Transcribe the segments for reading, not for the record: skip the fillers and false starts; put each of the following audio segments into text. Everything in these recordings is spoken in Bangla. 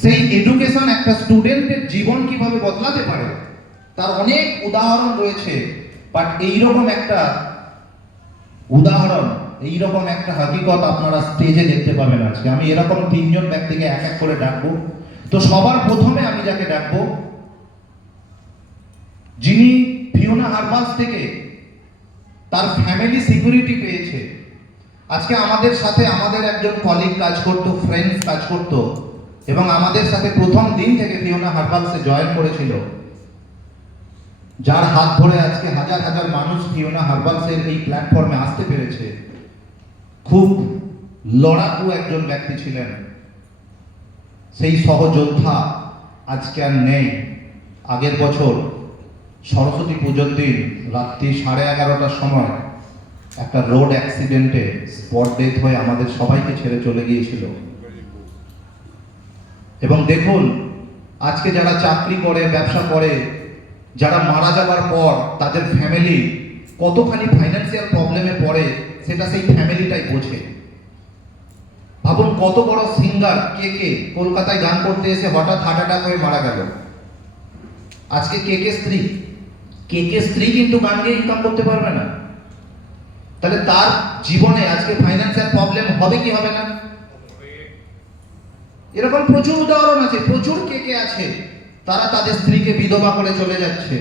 সেই এডুকেশন একটা স্টুডেন্টের জীবন কিভাবে বদলাতে পারে তার অনেক উদাহরণ রয়েছে। বাট এইরকম একটা উদাহরণ, এইরকম একটা হাকিকত আপনারা স্টেজে দেখতে পাবেন আজকে। আমি এরকম তিনজন ব্যক্তিকে এক এক করে ডাকবো। তো সবার প্রথমে আমি যাকে ডাকবো, যিনি ফিওনা হারবালস থেকে তার ফ্যামিলি সিকিউরিটি পেয়েছে। আজকে আমাদের সাথে আমাদের একজন কলিগ কাজ করত, ফ্রেন্ডস কাজ করত, এবং আমাদের সাথে প্রথম দিন থেকে ফিওনা হারবালসে জয়েন করেছিল, যার হাত ধরে আজকে হাজার হাজার মানুষ ফিওনা হারবালসের এই প্ল্যাটফর্মে আসতে পেরেছে। খুব লড়াকু একজন ব্যক্তি ছিলেন। সেই সহযোদ্ধা আজকে আর নেই। আগের বছর সরস্বতী পুজোর দিন রাত্রি 11:30টার সময় একটা রোড অ্যাক্সিডেন্টে স্পট ডেথ হয়ে আমাদের সবাইকে ছেড়ে চলে গিয়েছিল। এবং দেখুন, আজকে যারা চাকরি করে, ব্যবসা করে, যারা মারা যাবার পর তাদের ফ্যামিলি কতখানি ফাইন্যান্সিয়াল প্রবলেমে পড়ে সেটা সেই ফ্যামিলিটাই বোঝে। ভাবুন, কত বড় সিঙ্গার কে কলকাতায় গান করতে এসে হঠাৎ হার্ট অ্যাটাক হয়ে মারা গেল। আজকে কে স্ত্রী কিন্তু গান গিয়ে ইনকাম করতে পারবে না। তাহলে তার জীবনে আজকে ফাইন্যান্সিয়াল প্রবলেম হবে কি হবে না? এরকম প্রচুর উদাহরণ আছে, প্রচুর কে আছে, তারা তাদের স্ত্রীকে বিধবা করে চলে যাচ্ছে।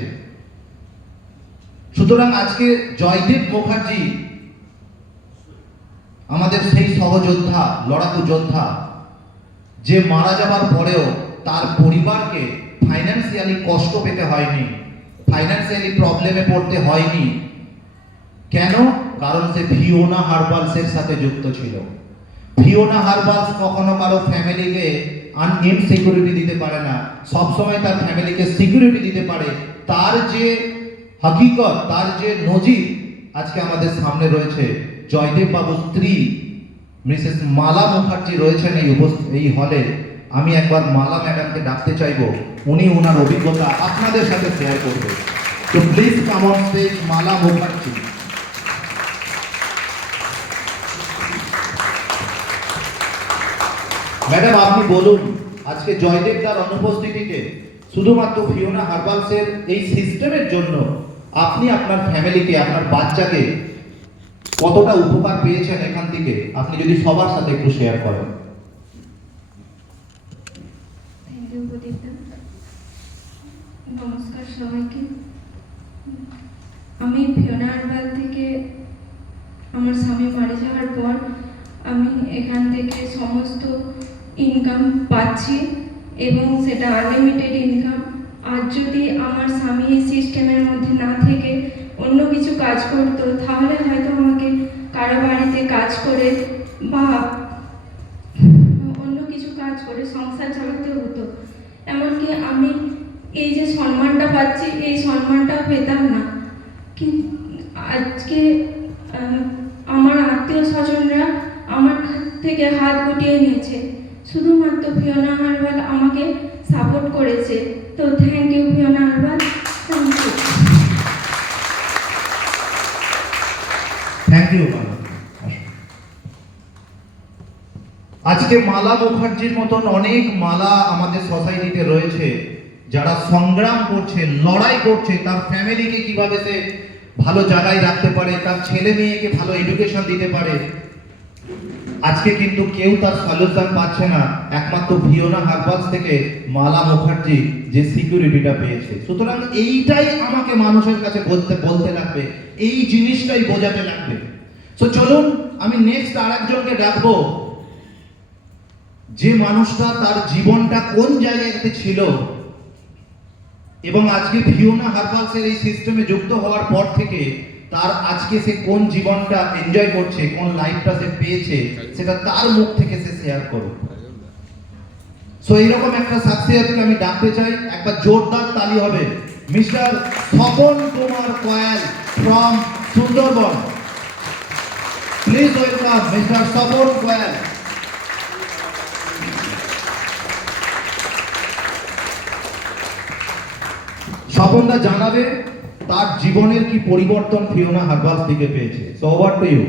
সুতরাং আজকে জয়দেব মুখার্জি আমাদের সেই সহযোদ্ধা, লড়াকু যোদ্ধা, যে মারা যাবার পরেও তার পরিবারকে ফাইন্যান্সিয়ালি কষ্ট পেতে হয়নি, ফাইন্যান্সিয়ালি প্রবলেমে পড়তে হয়নি। কেন? কারণ সে ফিওনা হারবালসের সাথে যুক্ত ছিল। ফিওনা হারবালস কখনো কারো ফ্যামিলিকে ইনসিকিউরিটি দিতে পারে না, সবসময় তার ফ্যামিলিকে সিকিউরিটি দিতে পারে। তার যে হাকিকত, তার যে নজির আজকে আমাদের সামনে রয়েছে। জয়দেব বাবুর স্ত্রী মিসেস মালা মুখার্জি রয়েছেন এই হলে। আমি একবার মালা ম্যাডামকে ডাকতে চাইবো, উনি ওনার অভিজ্ঞতা আপনাদের সাথে শেয়ার করবেন। তো please come on stage Mala Mukherjee. Madam, আপনি বলুন, আজকে জয়দেব তার অনুপস্থিতিতে শুধুমাত্র ফিওনা হারবালসের এই সিস্টেমের জন্য আপনি আপনার ফ্যামিলিকে, আপনার বাচ্চাকে কতটা উপকার পেয়েছেন এখান থেকে, আপনি যদি সবার সাথে একটু শেয়ার করেন। নমস্কার সবাইকে। আমি ফিওনা হারবাল থেকে আমার স্বামী মারা যাওয়ার পর আমি এখান থেকে সমস্ত ইনকাম পাচ্ছি এবং সেটা আনলিমিটেড ইনকাম। আর যদি আমার স্বামী এই সিস্টেমের মধ্যে না থেকে অন্য কিছু কাজ করতো, তাহলে হয়তো আমাকে কারো বাড়িতে কাজ করে বা অন্য কিছু কাজ করে সংসার চালাতে হতো। এমনকি আমি এই যে সম্মানটা পাচ্ছি, এই সম্মানটাও পেতাম না। কিন্তু আজকে আমার আত্মীয় স্বজনরা আমার থেকে হাত গুটিয়ে নিয়েছে, শুধুমাত্র ফিওনা হারবাল আমাকে সাপোর্ট করেছে। তো thank you Fiona Herbal, thank you. Thank you Mala. আজকে মালা মুখার্জির মতন অনেক মালা আমাদের সোসাইটিতে রয়েছে, যারা সংগ্রাম করছে, লড়াই করছে, তার ফ্যামিলিকে কিভাবে সে ভালো জায়গায় রাখতে পারে, তার ছেলে মেয়েকে ভালো এডুকেশন দিতে পারে। আজকে কিন্তু কেউ তার সলিউশন পাচ্ছে না, একমাত্র ফিওনা হারবালস থেকে মালা মুখার্জি যে সিকিউরিটিটা পেয়েছে। সুতরাং এইটাই আমাকে মানুষের কাছে বলতে লাগবে, এই জিনিসটাই বোঝাতে লাগবে। তো চলুন আমি নেক্সট আরেকজনকে ডাকবো, যে মানুষটা তার জীবনটা কোন জায়গাতে ছিল এবং আজকে ফিওনা হারবালসের এই সিস্টেমে যুক্ত হওয়ার পর থেকে তার আজকে সে কোন জীবনটা এনজয় করছে, কোন লাইফটা সে পেয়েছে, সেটা তার মুখ থেকে সে শেয়ার করুক। সো এইরকম একটা সাকসেসকে আমি ডাকতে চাই, একবার জোরদার তালি হবে। Mister Swapan Kumar Koyal from Sundarban, please welcome mister Swapan Koyal. স্বপনদা জানাবে তার জীবনের কি পরিবর্তন ফিওনা হারবালস থেকে পেয়েছে। So over to you.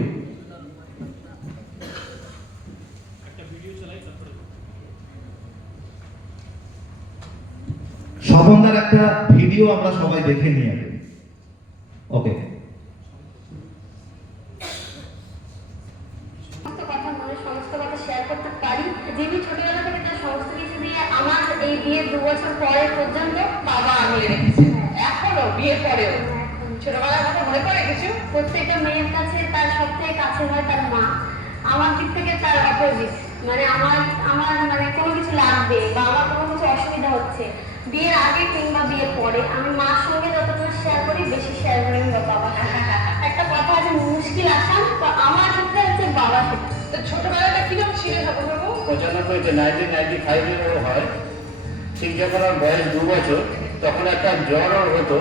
স্বপনদার একটা ভিডিও আমরা সবাই দেখে নিয়ে আগে। ওকে। সমস্ত কথা মনে সমস্ত কথা শেয়ার করতে পারি, যিনি ছোটবেলা থেকে তার সমস্ত কিছু দিয়ে আমার এই বিয়ের 2 বছর পরে পর্যন্ত বাবা আগলে রেখেছে। এখনো বিয়ের পরেও ছোটবেলার কথা মনে পড়ে কিছু? প্রত্যেকটা মেয়ের কাছে তার সবথেকে কাছে হয় তার মা। আমার দিক থেকে তার অপোজিট, মানে আমার আমার মানে কোনো কিছু লাগবে বা আমার কোনো কিছু অসুবিধা হচ্ছে বিয়ের আগে কিংবা বিয়ের পরে, আমি মার সঙ্গে যতটা শেয়ার করি বেশি শেয়ার করি আমি বাবার সাথে। একটা কথা আছে, মুশকিল আসান, তো আমার ক্ষেত্রে হচ্ছে বাবা সেটা। তো ছোটবেলাটা কিরকম ছিল ঠাকুরবাবু? 95-তে 1995 হয়, ঠিক যখন ওর বয়স 2 বছর, তখন একটা জ্বর ওর হতো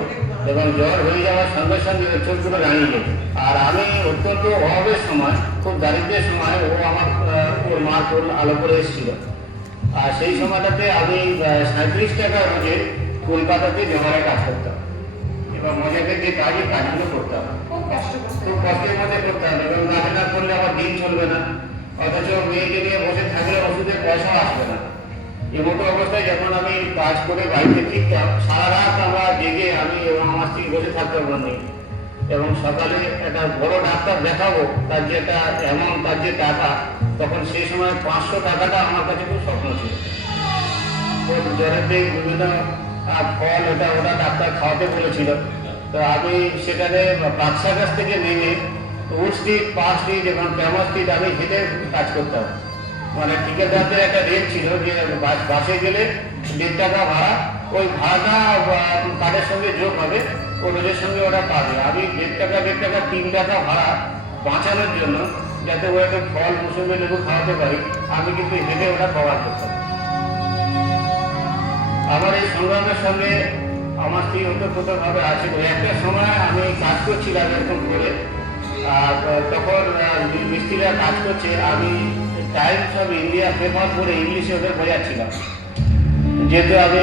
এবং জ্বর হয়ে যাওয়ার সঙ্গে সঙ্গে ওর চোখগুলো রাঙিয়ে যেত। আর আমি অত্যন্ত অভাবের সময়, খুব দারিদ্রের সময় ও আমার ওর মার কোল আলো করে এসেছিল। আর সেই সময়টাতে আমি 37 টাকা রোজে কলকাতাতে জমারে কাজ করতাম এবং মজাকে যে কাজগুলো করতাম খুব কষ্ট করতে। খুব কষ্টের মধ্যে করতাম এবং কাজ না করলে আমার দিন চলবে না, অথচ মেয়েকে নিয়ে বসে থাকলে ওষুধের পয়সা আসবে না। এমতো অবস্থায় যখন আমি কাজ করে বাড়িতে ফিরতাম, সারা রাত আমরা জেগে আমি এবং আমার স্ত্রী বসে থাকতাম বন্ধে, এবং সকালে একটা বড় ডাক্তার দেখাবো, তার যে একটা অ্যামাউন্ট, তার যে টাকা, তখন সেই সময় 500 টাকাটা আমার কাছে খুব স্বপ্ন ছিল। ওর জ্বরের দিক বিভিন্ন ফল ওটা ওটা ডাক্তার খাওয়াতে বলেছিল। তো আমি সেখানে বাদশাহ কাছ থেকে নেমে উড স্ট্রিট, পার্ক স্ট্রিট এবং ফেমাস স্ট্রিট আমি হেঁটে কাজ করতাম। মানে ঠিকাদারদের একটা রেট ছিল যে বাসে গেলে 1.5 টাকা ভাড়া, ওই ভাড়াটা কার্ডের সঙ্গে যোগ হবে, ও রোজের সঙ্গে ওটা পাবে। আমি 1.5 টাকা 3 টাকা ভাড়া বাঁচানোর জন্য, যাতে ও একটা ফল মুসুম্বি লেবু খাওয়াতে পারি, আমি কিন্তু হেঁটে ওটা কভার করতাম। আমার এই সংগ্রামের সঙ্গে আমার স্ত্রী ওতপ্রোতভাবে আছে। একটা সময় আমি কাজ করছিলাম এরকম করে, আর তখন মিস্ত্রিরা কাজ করছে, আমি টাইমস অফ ইন্ডিয়া পেপার পড়ে ইংলিশে ওদের বোঝাচ্ছিলাম। যেহেতু আমি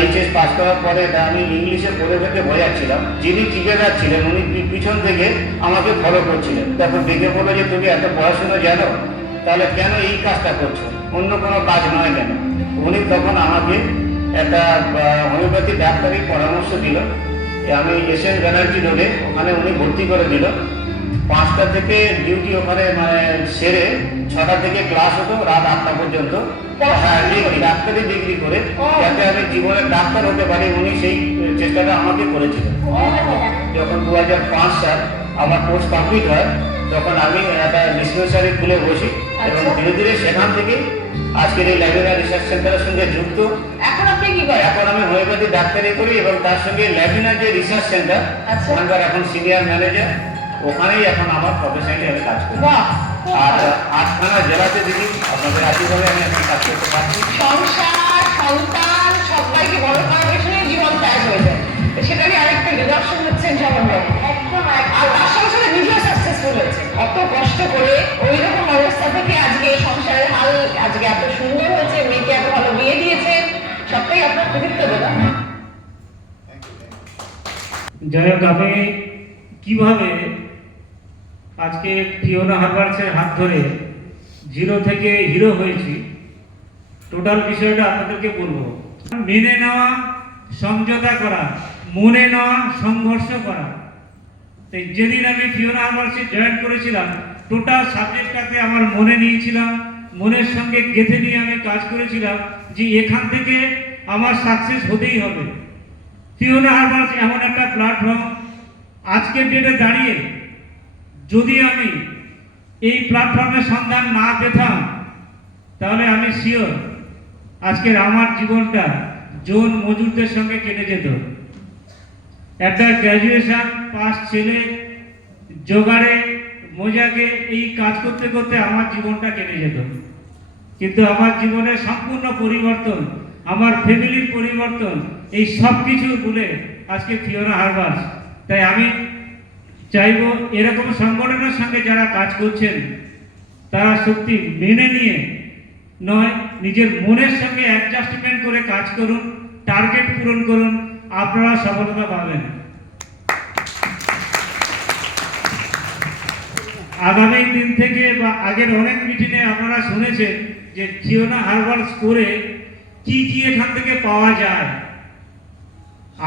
এইচএস পাস করার পরে আমি ইংলিশে পড়ে ওদেরকে বোঝাচ্ছিলাম। যিনি ঠিকাদার ছিলেন উনি পিছন থেকে আমাকে ফলো করছিলেন। তখন দেখে বললো যে তুমি এত পড়াশোনা জানো, তাহলে কেন এই কাজটা করছো, অন্য কোনো কাজ নয় কেন? উনি তখন আমাকে একটা হোমিওপ্যাথি ডাক্তারের পরামর্শ দিল। আমি এসএন ব্যানার্জি রোডে, ওখানে উনি ভর্তি করে দিল। 5টা থেকে ডিউটি ওখানে মানে সেরে 6টা থেকে ক্লাস হতো রাত 8টা পর্যন্ত। ডাক্তারি ডিগ্রি করে যাতে আমি জীবনের ডাক্তার হতে পারি, উনি সেই চেষ্টাটা আমাকে করেছিলেন। যখন 2005 সাল আমার কোর্স কমপ্লিট হয়, তখন আমি একটা ডিসপেন্সারি খুলে বসি এবং ধীরে ধীরে সেখান থেকে আজকের এই ল্যাভিনা রিসার্চ সেন্টারের সঙ্গে যুক্ত। এখন আপনি কি করেন? এখন আমি হোমিওপ্যাথি ডাক্তারি করি এবং তার সঙ্গে ল্যাভিনা যে রিসার্চ সেন্টার, ওখানকার এখন সিনিয়র ম্যানেজার, ওখানেই এখন আমার প্রফেশনালি আমি কাজ করি। বাহ, আর 8খানা জেলাতে দিদি আপনাদের আশীর্বাদে আমি এখন কাজ করতে পারছি। সংসার, সন্তান সবাইকে বড় করার পেছনে জীবন ত্যাগ হয়ে যায়, সেটারই আরেকটা নিদর্শন হচ্ছেন জগন্নাথ। একদম। আর তার সঙ্গে সঙ্গে নিজেও সাকসেসফুল হয়েছে, অত কষ্ট করে ওই রকম অবস্থা থেকে আজকে সংসারের হাল আজকে এত সুন্দর হয়েছে, মেয়েকে এত ভালো বিয়ে দিয়েছে, সবটাই আপনার কৃতিত্ব দেওয়া। যাই হোক, আমি কিভাবে আজকে ফিওনা হারবার্সের হাত ধরে 0 থেকে হিরো হয়েছি, টোটাল বিষয়টা আপনাদেরকে বলবো। মেনে নেওয়া, সমঝোতা করা, মনে নেওয়া, সংঘর্ষ করা। তাই যেদিন আমি ফিওনা হারবার্সে জয়েন করেছিলাম, টোটাল সাবজেক্টটাকে আমার মনে নিয়েছিলাম, মনের সঙ্গে গেঁথে নিয়ে আমি কাজ করেছিলাম যে এখান থেকে আমার সাকসেস হতেই হবে। ফিওনা হারবার্স এমন একটা প্ল্যাটফর্ম, আজকের ডেটে দাঁড়িয়ে যদি আমি এই প্ল্যাটফর্মের সন্ধান না পেতাম, তাহলে আমি শিওর আজকের আমার জীবনটা জোন মজুরদের সঙ্গে কেটে যেত। একটা গ্র্যাজুয়েশন পাস ছেলে জোগাড়ে মজাকে এই কাজ করতে করতে আমার জীবনটা কেটে যেত। কিন্তু আমার জীবনের সম্পূর্ণ পরিবর্তন, আমার ফ্যামিলির পরিবর্তন, এই সব কিছু ভুলে আজকে ফিওনা হারবার্স। তাই আমি চাইবো এরকম সংগঠনের সঙ্গে যারা কাজ করছেন, তারা সত্যি মেনে নিয়ে নয়, নিজের মনের সঙ্গে অ্যাডজাস্টমেন্ট করে কাজ করুন, টার্গেট পূরণ করুন, আপনারা সফলতা পাবেন। আগামী দিন থেকে বা আগের অনেক মিটিংয়ে আপনারা শুনেছেন যে ফিওনা হারবার্স করে কি কি এখান থেকে পাওয়া যায়।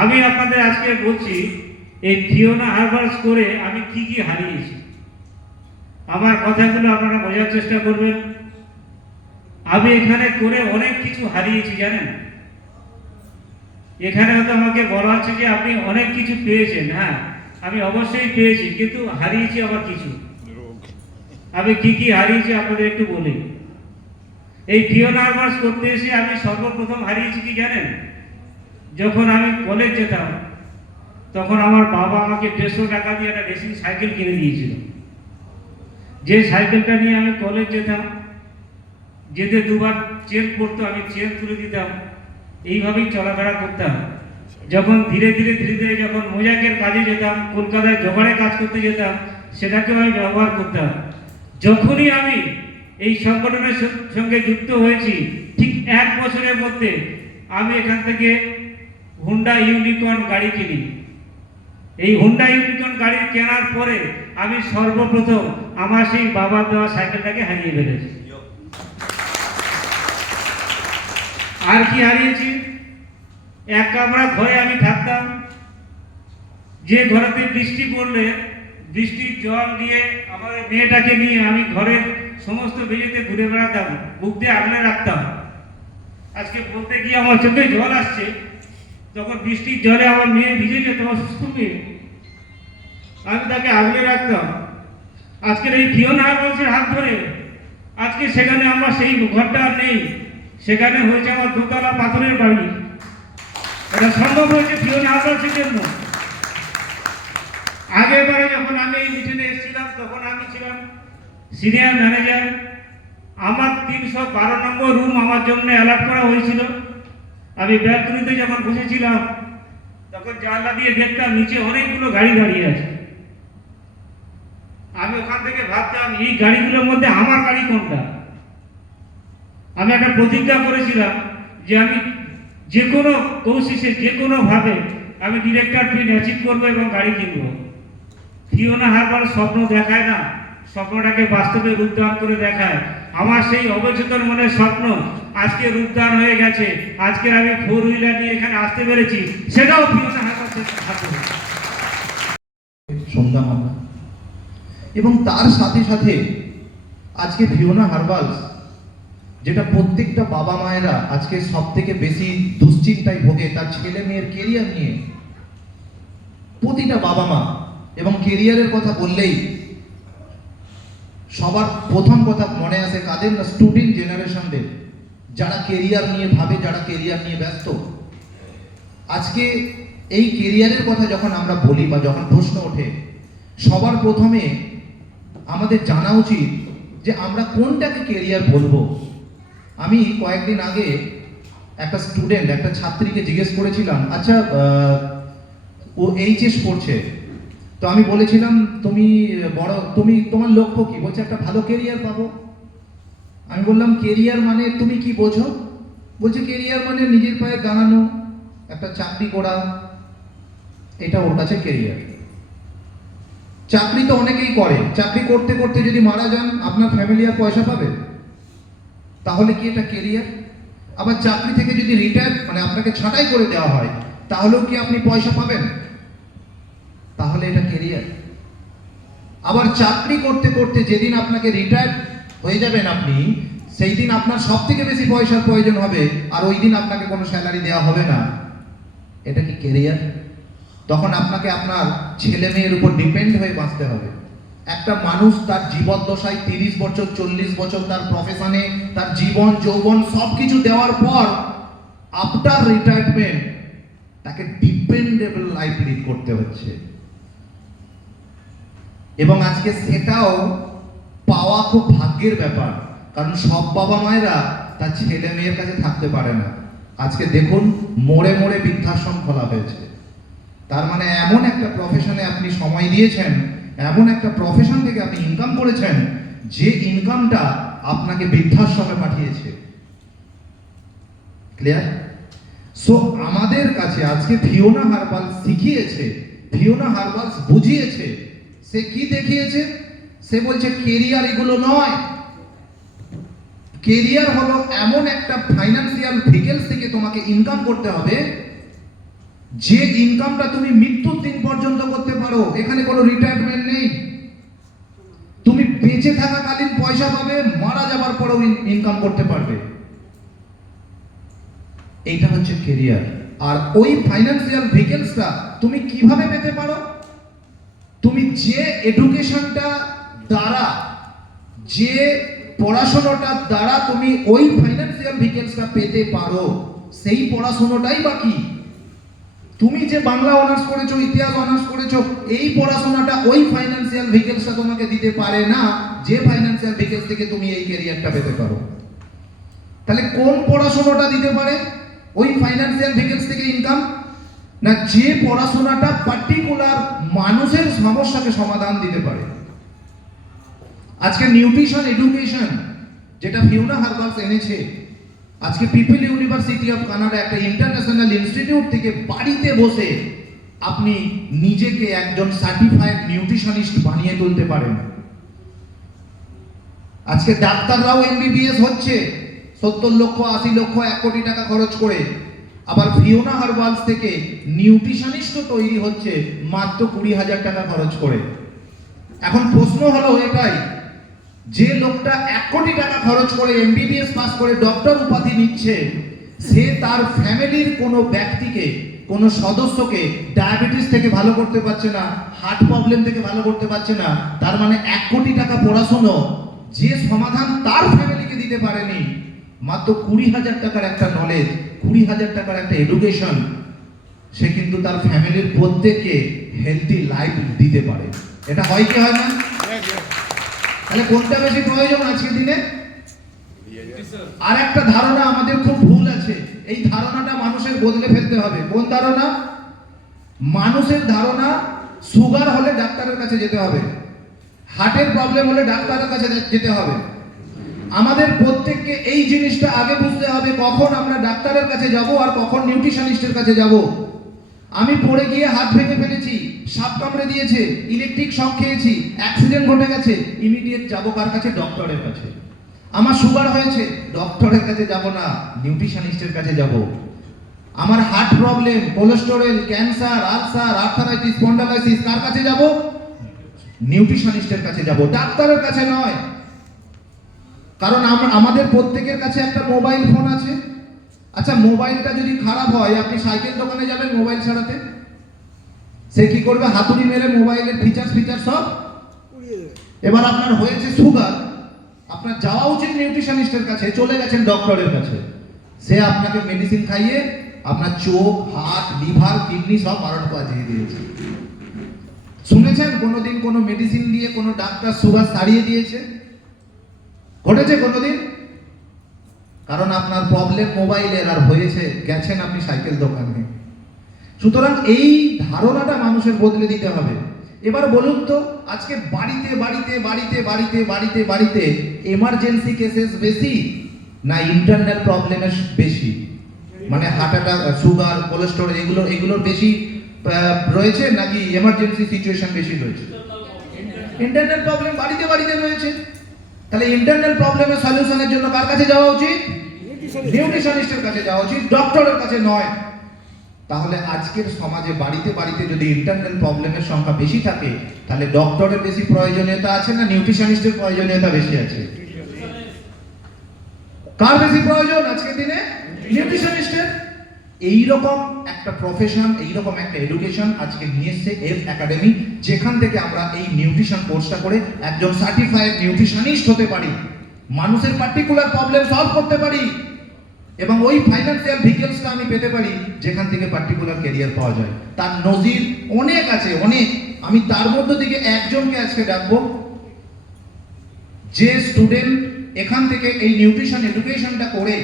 আমি আপনাদের আজকে বলছি এই ফিওনা হারবার্স করে আমি কি কি হারিয়েছি। আমার কথাগুলো আপনারা বোঝার চেষ্টা করবেন। আমি এখানে করে অনেক কিছু হারিয়েছি জানেন। এখানে হয়তো আমাকে বলা হচ্ছে যে আপনি অনেক কিছু পেয়েছেন, হ্যাঁ আমি অবশ্যই পেয়েছি, কিন্তু হারিয়েছি আবার কিছু। আমি কি কি হারিয়েছি আপনাদের একটু বলি। এই ফিওনা হারবার্স করতে এসে আমি সর্বপ্রথম হারিয়েছি কি জানেন, যখন আমি কলেজ যেতাম তখন আমার বাবা আমাকে 150 টাকা দিয়ে একটা রেসিং সাইকেল কিনে দিয়েছিল। যে সাইকেলটা নিয়ে আমি কলেজ যেতাম, যেতে দুবার চেন পড়তো, আমি চেন তুলে দিতাম, এইভাবেই চলাফেরা করতাম। যখন ধীরে ধীরে যখন মোজাকের কাজে যেতাম, কলকাতায় জোগাড়ে কাজ করতে যেতাম, সেটাকেও আমি ব্যবহার করতাম। যখনই আমি এই সংগঠনের সঙ্গে যুক্ত হয়েছি, ঠিক 1 বছরের মধ্যে আমি এখান থেকে হুন্ডা ইউনিকর্ন গাড়ি কিনি। এই হুন্ডা ইউনিকর্ন গাড়ি কেনার পরে আমি সর্বপ্রথম আমার সেই বাবার দেওয়া সাইকেলটাকে হারিয়ে ফেলেছি। আর কি হারিয়েছি, এক কামরা ঘরে আমি থাকতাম, যে ঘরেতে বৃষ্টি পড়লে বৃষ্টির জল নিয়ে আমার মেয়েটাকে নিয়ে আমি ঘরের সমস্ত মেঝেতে ঘুরে বেড়াতাম, বুক দিয়ে আগলে রাখতাম। আজকে বলতে গিয়ে আমার চোখে জল আসছে, যখন বৃষ্টির জলে আমার মেয়ে ভিজে যেত, অসুস্থ মেয়ে, আমি তাকে আগলে রাখতাম। আজকের এই ফিওনা হারবার্সের হাত ধরে আজকে সেখানে আমরা সেই ঘরটা আর নেই, সেখানে হয়েছে আমার 2 তলা পাথরের বাড়ি। এটা সম্ভব হয়েছে ফিওনা হারবার্সের জন্য। আগেরবারে যখন আমি এই মিটিংয়ে এসেছিলাম তখন আমি ছিলাম সিনিয়র ম্যানেজার। আমার 312 নম্বর রুম আমার জন্য অ্যালার্ট করা হয়েছিল। আমি ব্যালকনিতে যখন বসেছিলাম তখন জানলা দিয়ে দেখতাম নিচে অনেকগুলো গাড়ি দাঁড়িয়ে আছে। আমি ওখান থেকে ভাবতাম এই গাড়িগুলোর মধ্যে আমার গাড়ি কোনটা। আমি একটা প্রতিজ্ঞা করেছিলাম যে আমি যে কোনো কোশিশে যে কোনোভাবে আমি ডিরেক্টর ট্রেন অ্যাচিভ করবো এবং গাড়ি কিনবো। ফিওনা হারবার্স স্বপ্ন দেখায় না, স্বপ্নটাকে বাস্তবে রূপদান করে দেখায়। আমার সেই অবচেতন মনের স্বপ্ন আজকে রূপদান হয়ে গেছে। আজকে আমি 4 হুইলার নিয়ে এখানে আসতে পেরেছি, সেটাও ফিওনা হারবার্সের হাত ধরে। শুনলাম আমরা, এবং তার সাথে সাথে আজকে ফিওনা হারবার্স, যেটা প্রত্যেকটা বাবা মায়েরা আজকে সব থেকে বেশি দুশ্চিন্তায় ভোগে তার ছেলে মেয়ের কেরিয়ার নিয়ে। প্রতিটা বাবা মা, এবং কেরিয়ারের কথা বললেই সবার প্রথম কথা মনে আসে কাদের না, স্টুডেন্ট জেনারেশনদের, যারা কেরিয়ার নিয়ে ভাবে, যারা কেরিয়ার নিয়ে ব্যস্ত। আজকে এই কেরিয়ারের কথা যখন আমরা বলি বা যখন প্রশ্ন ওঠে, সবার প্রথমে আমাদের জানা উচিত যে আমরা কোনটাকে কেরিয়ার বলবো। আমি কয়েকদিন আগে একটা স্টুডেন্ট, একটা ছাত্রীকে জিজ্ঞেস করেছিলাম, আচ্ছা ও এইচএস পড়ছে, তো আমি বলেছিলাম তোমার লক্ষ্য কি? বলছে একটা ভালো কেরিয়ার পাবো। আমি বললাম কেরিয়ার মানে তুমি কি বোঝো? বলছে কেরিয়ার মানে নিজের পায়ে দাঁড়ানো, একটা চাকরি করা, এটা ওর কাছে কেরিয়ার। চাকরি তো অনেকেই করে, চাকরি করতে করতে যদি মারা যান আপনার ফ্যামিলি আর পয়সা পাবে? তাহলে কি এটা কেরিয়ার? আবার চাকরি থেকে যদি রিটায়ার মানে আপনাকে ছাঁটাই করে দেওয়া হয়, তাহলেও কি আপনি পয়সা পাবেন? তাহলে এটা কেরিয়ার? আবার চাকরি করতে করতে যেদিন আপনাকে রিটায়ার হয়ে যাবেন আপনি, সেই দিন আপনার সব থেকে বেশি পয়সার প্রয়োজন হবে, আর ওই দিন আপনাকে কোনো স্যালারি দেওয়া হবে না, এটা কি কেরিয়ার? তখন আপনাকে আপনার ছেলে মেয়ের উপর ডিপেন্ড হয়ে বাঁচতে হবে। একটা মানুষ তার জীবদ্দশায় 30 বছর 40 বছর তার প্রফেশনে তার জীবন যৌবন সবকিছু দেওয়ার পর আফটার রিটায়ারমেন্ট তাকে ডিপেন্ডেবল লাইফ লিড করতে হচ্ছে। এবং আজকে সেটাও পাওয়া খুব ভাগ্যের ব্যাপার, কারণ সব বাবা মায়েরা তার ছেলে মেয়ের কাছে থাকতে পারে না। আজকে দেখুন মোড়ে মোড়ে বৃদ্ধাশ্রম খোলা হয়েছে। তার মানে এমন একটা প্রফেশনে আপনি সময় দিয়েছেন, এমন একটা প্রফেশন থেকে আপনি ইনকাম করেছেন, যে ইনকামটা আপনাকে বৃদ্ধাশ্রমে পাঠিয়েছে। ক্লিয়ার? সো আমাদের কাছে আজকে ফিওনা হারবার্স শিখিয়েছে, ফিওনা হারবার্স বুঝিয়েছে। সে কি দেখিয়েছে? সে বলছে কেরিয়ার এগুলো নয়। কেরিয়ার হলো এমন একটা ফাইন্যান্সিয়াল ভিকেলস থেকে তোমাকে ইনকাম করতে হবে যে ইনকামটা তুমি মৃত্যুর দিন পর্যন্ত করতে পারো, এখানে কোনো রিটায়ারমেন্ট নেই। তুমি বেঁচে থাকাকালীন পয়সা পাবে, মারা যাবার পরেও ইনকাম করতে পারবে। এইটা হচ্ছে কেরিয়ার। আর ওই ফাইন্যান্সিয়াল ভেহিকলসটা তুমি কিভাবে পেতে পারো? তুমি যে এডুকেশনটা দ্বারা, যে পড়াশোনাটার দ্বারা তুমি ওই ফাইন্যান্সিয়াল ভেহিকলসটা পেতে পারো, সেই পড়াশোনাটাই বাকি। তুমি যে বাংলা অনার্স করেছো, ইতিহাস অনার্স করেছো, এই পড়াশোনাটা ওই ফাইন্যান্সিয়াল ভেহিকলসটা তোমাকে দিতে পারে না, যে ফাইন্যান্সিয়াল ভেহিকলস থেকে তুমি এই ক্যারিয়ারটা পেতে পারো। তাহলে কোন পড়াশোনাটা দিতে পারে ওই ফাইন্যান্সিয়াল ভেহিকলস থেকে ইনকাম? না, যে পড়াশোনাটা পার্টিকুলার মানুষের সমস্যাকে সমাধান দিতে পারে। আজকে নিউট্রিশন এডুকেশন যেটা ফিওনা হারবালস এনেছে, আজকে পিপল ইউনিভার্সিটি অফ কানাডা একটা ইন্টারন্যাশনাল ইনস্টিটিউট থেকে বাড়িতে বসে আপনি নিজেকে একজন সার্টিফাইড নিউট্রিশনিস্ট বানিয়ে তুলতে পারেন। আজকে ডাক্তাররাও এমবিবিএস হচ্ছে 70 লক্ষ, 80 লক্ষ, 1 কোটি টাকা খরচ করে। আবার ফিওনা হারবালস থেকে নিউট্রিশনিস্টও তৈরি হচ্ছে মাত্র 20,000 টাকা খরচ করে। এখন প্রশ্ন হলো এটাই, যে লোকটা 1 কোটি টাকা খরচ করে এমবিবিএস পাস করে ডক্টর উপাধি নিচ্ছে, সে তার ফ্যামিলির কোনো ব্যক্তিকে, কোনো সদস্যকে ডায়াবেটিস থেকে ভালো করতে পারছে না, হার্ট প্রবলেম থেকে ভালো করতে পারছে না। তার মানে 1 কোটি টাকা পড়াশোনা যে সমাধান তার ফ্যামিলিকে দিতে পারেনি, মাত্র 20,000 টাকার একটা নলেজ, 20,000 টাকার একটা এডুকেশন, সে কিন্তু তার ফ্যামিলির প্রত্যেককে হেলদি লাইফ দিতে পারে। এটা হয় কি হয় না? তাহলে কোনটা বেশি প্রয়োজন আজকের দিনে? আর একটা ধারণা আমাদের খুব ভুল আছে, এই ধারণাটা মানুষের বদলে ফেলতে হবে। কোন ধারণা? মানুষের ধারণা সুগার হলে ডাক্তারের কাছে যেতে হবে, হার্টের প্রবলেম হলে ডাক্তারের কাছে যেতে হবে। আমাদের প্রত্যেককে এই জিনিসটা আগে বুঝতে হবে, কখন আমরা ডাক্তারের কাছে যাব আর কখন নিউট্রিশনিস্টের কাছে যাব। আমি পড়ে গিয়ে হাত ভেঙে ফেলেছি, সাপ কামড়ে দিয়েছে, ইলেকট্রিক শক খেয়েছি, অ্যাক্সিডেন্ট ঘটে গেছে, ইমিডিয়েট যাবো কার কাছে? ডক্টরের কাছে। আমার সুগার হয়েছে, ডক্টরের কাছে যাব না, নিউট্রিশনিস্টের কাছে যাব। আমার heart problem, cholesterol, cancer, ulcer, arthritis, spondylitis, কার কাছে যাব? নিউট্রিশনিস্টের কাছে যাব, ডাক্তারের কাছে নয়। কারণ আমাদের প্রত্যেকের কাছে একটা মোবাইল ফোন আছে। আচ্ছা, মোবাইলটা যদি খারাপ হয়, আপনি সাইকেল দোকানে যাবেন মোবাইল ছাড়াতে, সে কি করবে? হাতুড়ি মেরে মোবাইলের ফিচার সব। এবার আপনার হয়েছে সুগার, আপনার যাওয়া উচিত নিউট্রিশনিস্টের কাছে, চলে গেছেন ডক্টরের কাছে, সে আপনাকে মেডিসিন খাইয়ে আপনার চোখ, হার্ট, লিভার, কিডনি সব 12টা বাজিয়ে দিয়েছে। শুনেছেন কোনোদিন কোনো মেডিসিন দিয়ে কোনো ডাক্তার সুগার সারিয়ে দিয়েছে? ঘটেছে কোনোদিন? কারণ আপনার প্রবলেম মোবাইলের, আর হয়েছে গেছেন আপনি সাইকেল দোকানে। সুতরাং এই ধারণাটা মানুষের বদলে দিতে হবে। এবার বলুন তো, আজকে বাড়িতে বাড়িতে বাড়িতে বাড়িতে বাড়িতে বাড়িতে এমার্জেন্সি কেসেস বেশি না ইন্টারনাল প্রবলেমের বেশি? মানে হার্ট অ্যাটাক, সুগার, কোলেস্টেরল, এগুলোর বেশি রয়েছে নাকি এমার্জেন্সি সিচুয়েশন বেশি রয়েছে? ইন্টারনাল প্রবলেম বাড়িতে বাড়িতে রয়েছে। তাহলে ইন্টারনাল প্রবলেমের সলিউশনের জন্য কার কাছে যাওয়া উচিত? নিউট্রিশনিস্টের কাছে যাওয়া উচিত, ডক্টরের কাছে নয়। তাহলে আজকের সমাজে বাড়িতে বাড়িতে যদি ইন্টারনাল প্রবলেমের সংখ্যা বেশি থাকে, তাহলে ডক্টরের বেশি প্রয়োজনীয়তা আছে না নিউট্রিশনিস্টের প্রয়োজনীয়তা বেশি আছে? কার বেশি প্রয়োজন আজকের দিনে? নিউট্রিশনিস্টের। এইরকম একটা প্রফেশন, এইরকম একটা এডুকেশন আজকে নিয়ে এসছে এফ একাডেমি, যেখান থেকে আমরা এই নিউট্রিশন কোর্সটা করে একজন সার্টিফাইড নিউট্রিশনিস্ট হতে পারি, মানুষের পার্টিকুলার প্রবলেম সলভ করতে পারি, এবং ওই ফাইন্যান্সিয়াল ভেহিকলসটা আমি পেতে পারি যেখান থেকে পার্টিকুলার ক্যারিয়ার পাওয়া যায়। তার নজির অনেক আছে, অনেক। আমি তার মধ্য থেকে একজনকে আজকে ডাকবো, যে স্টুডেন্ট এখান থেকে এই নিউট্রিশন এডুকেশনটা করে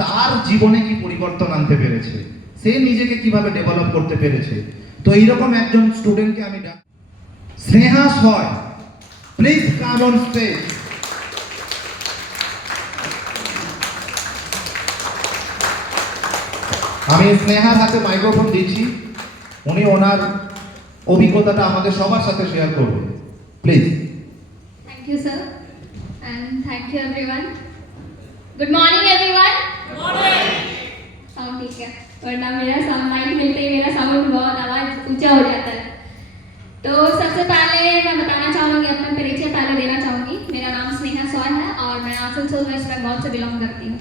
তার জীবনে কি পরিবর্তন আনতে পেরেছে, সে নিজেকে কিভাবে ডেভেলপ করতে পেরেছে। তো এইরকম একজন স্টুডেন্টকে আমি ডাক, স্নেহা সয়, প্লিজ কাম অন স্টেজ। আমি স্নেহার হাতে মাইক্রোফোন দিচ্ছি, উনি ওনার অভিজ্ঞতাটা আমাদের সবার সাথে শেয়ার করবেন, please. Thank you, sir, and thank you, everyone. Good morning, everyone. Good morning. Sound ठीक है? ठीक है, वरना मेरा साउंड माइक मिलते ही मेरा साउंड बहुत आवाज़ ऊंचा हो जाता है। तो सबसे पहले मैं बताना चाहूँगी, अपना परिचय पहले देना चाहूँगी। मेरा नाम स्नेहा सॉय है और मैं आसनसोल वेस्ट बंगाल से बिलोंग करती हूँ।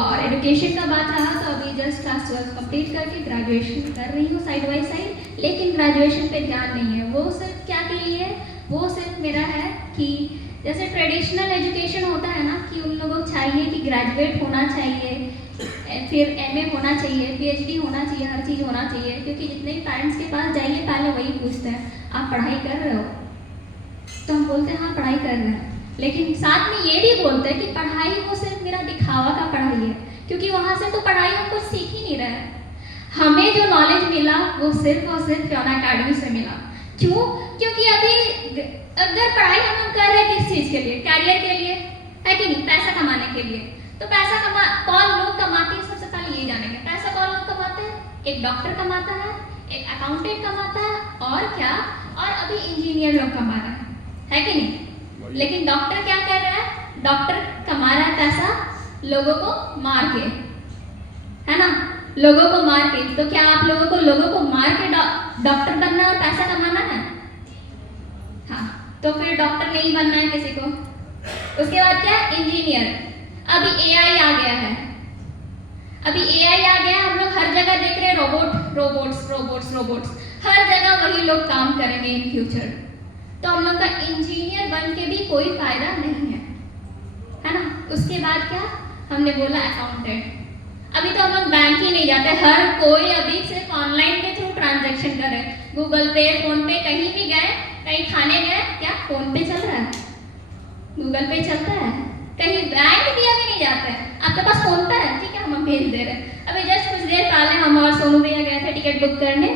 और एजुकेशन का बात रहा तो अभी जस्ट क्लास 12 कंप्लीट करके ग्रेजुएशन कर रही हूँ साइड बाई साइड, लेकिन ग्रेजुएशन पे ध्यान नहीं है। वो सिर्फ क्या के लिए है, वो सिर्फ मेरा है कि जैसे ट्रेडिशनल एजुकेशन होता है ना, कि उन लोगों को चाहिए कि ग्रेजुएट होना चाहिए, फिर एमए होना चाहिए, पीएचडी होना चाहिए, हर चीज़ होना चाहिए। क्योंकि जितने भी पेरेंट्स के पास जाइए पहले वही पूछते हैं आप पढ़ाई कर रहे हो, तो हम बोलते हैं हाँ पढ़ाई कर रहे हैं, लेकिन साथ में ये भी बोलते हैं कि पढ़ाई वो सिर्फ मेरा दिखावा का पढ़ाई है, क्योंकि वहाँ से तो पढ़ाई हम कुछ सीख ही नहीं रहे हैं। हमें जो नॉलेज मिला वो सिर्फ और सिर्फ फ्योना अकेडमी से मिला। क्यों? क्योंकि अभी अगर पढ़ाई हम लोग कर रहे हैं किस चीज़ के लिए, कैरियर के लिए है कि नहीं, पैसा कमाने के लिए। तो पैसा कौन लोग कमाते हैं, सबसे पहले ये जानेंगे। पैसा कौन लोग कमाते हैं? एक डॉक्टर कमाता है, एक अकाउंटेंट कमाता है, और क्या, और अभी इंजीनियर लोग कमा रहे हैं, है कि नहीं। लेकिन डॉक्टर क्या कर रहा है? डॉक्टर कमा रहा है पैसा लोगों को मार के, है ना, लोगों को मार के। तो क्या आप लोगों को मार के डॉक्टर बनना और पैसा कमाना है? हाँ, तो फिर डॉक्टर नहीं बनना है किसी को। उसके बाद क्या? इंजीनियर। अभी एआई आ गया है, अभी एआई आ गया है, हम लोग हर जगह देख रहे हैं रोबोट्स, हर जगह वही लोग काम करेंगे इन फ्यूचर। तो हम लोग का इंजीनियर बन के भी कोई फायदा नहीं है ना। उसके बाद क्या हमने बोला? अकाउंटेंट। अभी तो हम लोग बैंक ही नहीं जाते, हर कोई अभी सिर्फ ऑनलाइन के थ्रू ट्रांजैक्शन कर रहे हैं। गूगल पे, फोन पे, कहीं भी गए, कहीं खाने गए, क्या फोन पे चल रहा है, गूगल पे चलता है, कहीं बैंक भी अभी नहीं जाते हैं। आपके पास फोन पे है, ठीक है, हम भेज दे रहे हैं। अभी जस्ट कुछ देर पहले हम और सोनू भैया गए थे टिकट बुक करने,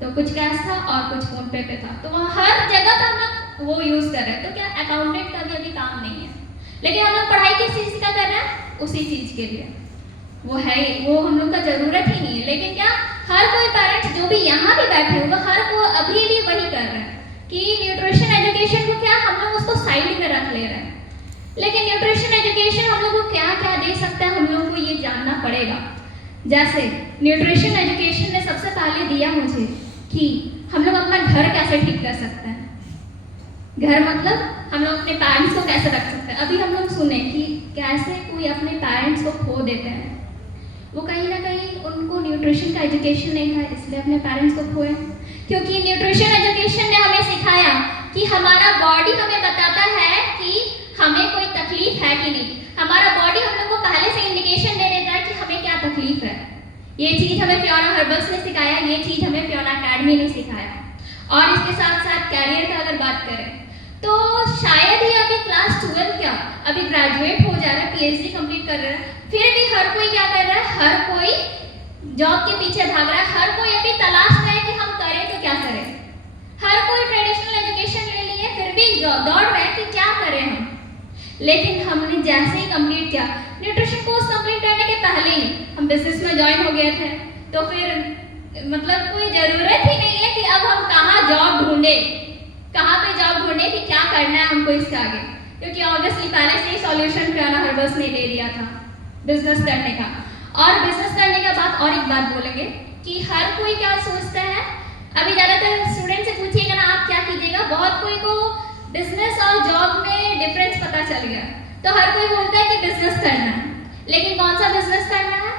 तो कुछ कैश था और कुछ फोन पे था, तो वहाँ हर जगह पर हम लोग वो यूज़ कर रहे हैं। तो क्या अकाउंटेंट का भी अभी काम नहीं है, लेकिन हम लोग पढ़ाई किस चीज़ का कर रहे हैं? उसी चीज़ के लिए। वो है, वो हम लोग का ज़रूरत ही नहीं है। लेकिन क्या हर कोई पेरेंट्स जो भी यहाँ भी बैठे हुए, हर को अभी भी वही कर रहे हैं कि न्यूट्रिशन एजुकेशन को क्या हम लोग उसको साइड में रख ले रहे हैं। लेकिन न्यूट्रिशन एजुकेशन हम लोग को क्या क्या दे सकता है, हम लोग को ये जानना पड़ेगा। जैसे न्यूट्रिशन एजुकेशन ने सबसे पहले दिया मुझे कि हम लोग अपना घर कैसे ठीक कर सकते हैं। घर मतलब हम लोग अपने पेरेंट्स को कैसे रख सकते हैं। अभी हम लोग सुने कि कैसे कोई अपने पेरेंट्स को खो देते हैं, वो कहीं ना कहीं उनको न्यूट्रिशन का एजुकेशन नहीं था, इसलिए अपने पेरेंट्स को खोए। क्योंकि न्यूट्रिशन एजुकेशन ने हमें सिखाया कि हमारा बॉडी हमें बताता है कि हमें कोई तकलीफ है कि नहीं। हमारा बॉडी हम लोग को पहले से इंडिकेशन दे देता है कि हमें क्या तकलीफ है। ये चीज़ हमें फ्योना हर्बल्स ने सिखाया, ये चीज़ हमें फ्योना अकेडमी ने सिखाया। और इसके साथ साथ कैरियर का अगर बात करें तो शायद ही अभी क्लास 12 क्या अभी ग्रेजुएट हो जा रहा है, पीएचडी कंप्लीट कर रहा है, फिर भी हर कोई क्या कर रहा है? हर कोई जॉब के पीछे भाग रहा है, हर कोई अभी तलाश में है कि हम करें तो क्या करें। हर कोई ट्रेडिशनल एजुकेशन ले लिए, फिर भी दौड़ रहे हैं कि क्या करें हम। लेकिन हमने जैसे ही कंप्लीट किया, न्यूट्रिशन कोर्स कंप्लीट करने के पहले ही हम बिजनेस में ज्वाइन हो गए थे। तो फिर मतलब कोई ज़रूरत ही नहीं है कि अब हम कहाँ जॉब ढूंढें, कहाँ पे जॉब ढूंढें कि क्या करना है हमको इसके आगे, क्योंकि ऑब्वियसली पहले से ही सॉल्यूशन फ्योना हर्बल्स ने ले लिया था बिजनेस करने का। और बिजनेस करने के बाद और एक बात बोलेंगे कि हर कोई क्या सोचता है, अभी ज़्यादातर स्टूडेंट से पूछिएगा ना आप क्या कीजिएगा, बहुत कोई को बिजनेस और जॉब में डिफरेंस पता चल गया। तो हर कोई बोलता है कि बिजनेस करना है, लेकिन कौन सा बिजनेस करना है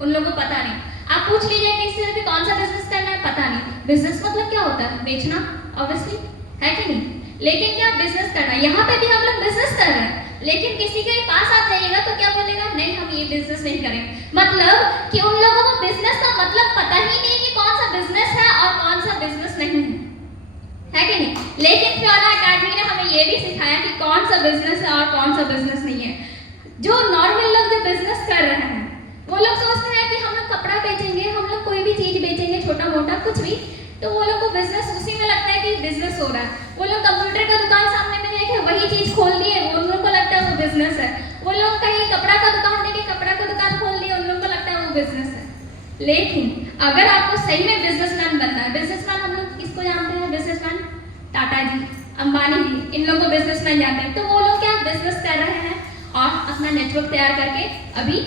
उन लोगों को पता नहीं। आप पूछ लीजिए किसी से कि कौन सा बिजनेस करना है, पता नहीं। बिजनेस मतलब क्या होता है? बेचना, ऑब्वियसली, है कि नहीं। लेकिन क्या बिजनेस करना, यहाँ पे भी हम लोग बिजनेस कर रहे हैं, लेकिन किसी के पास आ जाइएगा तो क्या बोलेगा? नहीं, हम ये बिजनेस नहीं करेंगे। मतलब कि उन लोगों को बिजनेस का मतलब पता ही नहीं कि कौन सा बिजनेस है और कौन सा बिजनेस नहीं है कि नहीं। लेकिन फ्योना अकेडमी ने हमें ये भी सिखाया कि कौन सा बिजनेस है और कौन सा बिजनेस नहीं है। जो नॉर्मल लोग जो बिजनेस कर रहे हैं वो लोग सोचते हैं कि हम लोग कपड़ा बेचेंगे, हम लोग कोई भी चीज़ बेचेंगे, छोटा मोटा कुछ भी, तो वो लोग को बिजनेस उसी में लगता है कि बिजनेस हो रहा है। वो लोग कंप्यूटर का दुकान सामने में देखे वही चीज़ खोल दिए, उन लोगों को लगता है वो बिजनेस है। वो लोग कहीं कपड़ा का दुकान देखे कपड़ा का दुकान खोल दिए, उन लोगों को लगता है वो बिजनेस है। लेकिन अगर आपको सही में बिजनेसमैन बनना है, बिजनेसमैन हम लोग किसको जानते हैं? बिजनेसमैन टाटा जी, अंबानी जी, इन लोगों को बिजनेसमैन जानते हैं। तो वो लोग क्या बिजनेस कर रहे हैं और अपना नेटवर्क तैयार करके अभी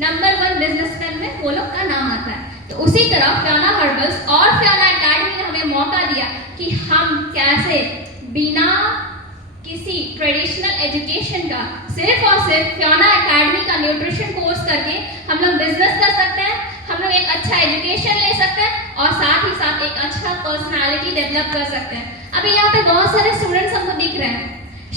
नंबर 1 बिजनेसमैन में वो लोग का नाम आता है। तो उसी तरह फ्योना हर्बल्स और फ्योना एकेडमी ने हमें मौका दिया कि हम कैसे बिना किसी ट्रेडिशनल एजुकेशन का सिर्फ और सिर्फ फ्योना एकेडमी का न्यूट्रिशन कोर्स करके हम लोग बिजनेस कर सकते हैं, हम लोग एक अच्छा एजुकेशन ले सकते हैं और साथ ही साथ एक अच्छा पर्सनालिटी डेवलप कर सकते हैं। अभी यहाँ पे बहुत सारे स्टूडेंट्स हमको दिख रहे हैं,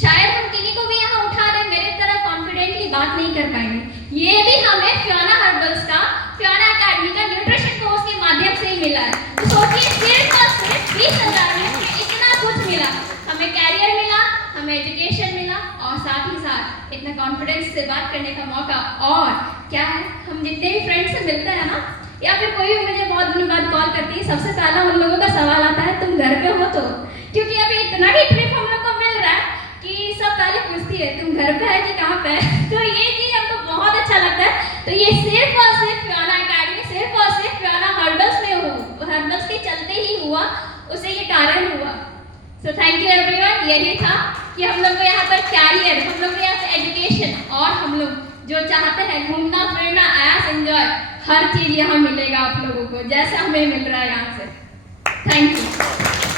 शायद हम किन्हीं को भी यहाँ उठा दें, मेरे तरह कॉन्फिडेंटली बात नहीं कर पाएंगे। ये भी हमें फ्योना हर्बल्स का फ्योना एकेडमी का न्यूट्रिशन कोर्स के माध्यम से ही मिला है। तो सोचिए सिर्फ और सिर्फ 20,000 में हमें इतना कुछ मिला, हमें कैरियर मिला, हमें एजुकेशन मिला और साथ ही साथ इतना कॉन्फिडेंस से बात करने का मौका। और क्या है, हम जितने भी फ्रेंड्स से मिलते हैं ना, या फिर कोई भी मुझे बहुत दिनों बाद कॉल करती है, सबसे पहला उन लोगों का सवाल आता है तुम घर पे हो तो, क्योंकि अभी इतना ही ट्रिप हम लोग को मिल रहा है कि सब पहले पूछती है तुम घर पे है कि कहाँ पे है। तो ये चीज़ हमको बहुत अच्छा लगता है। तो ये सिर्फ और सिर्फ फ्योना एकेडमी, सिर्फ और सिर्फ फ्योना हर्बल्स में हो, हर्बल्स के चलते ही हुआ, उसे ये कारण हुआ। So thank you everyone. यही था कि हम लोग को यहाँ पर कैरियर, हम लोग को यहाँ पे एजुकेशन और हम लोग जो चाहते हैं घूमना फिरना, ऐश एंजॉय, हर चीज़ यहाँ मिलेगा आप लोगों को जैसा हमें मिल रहा है यहाँ से। Thank you.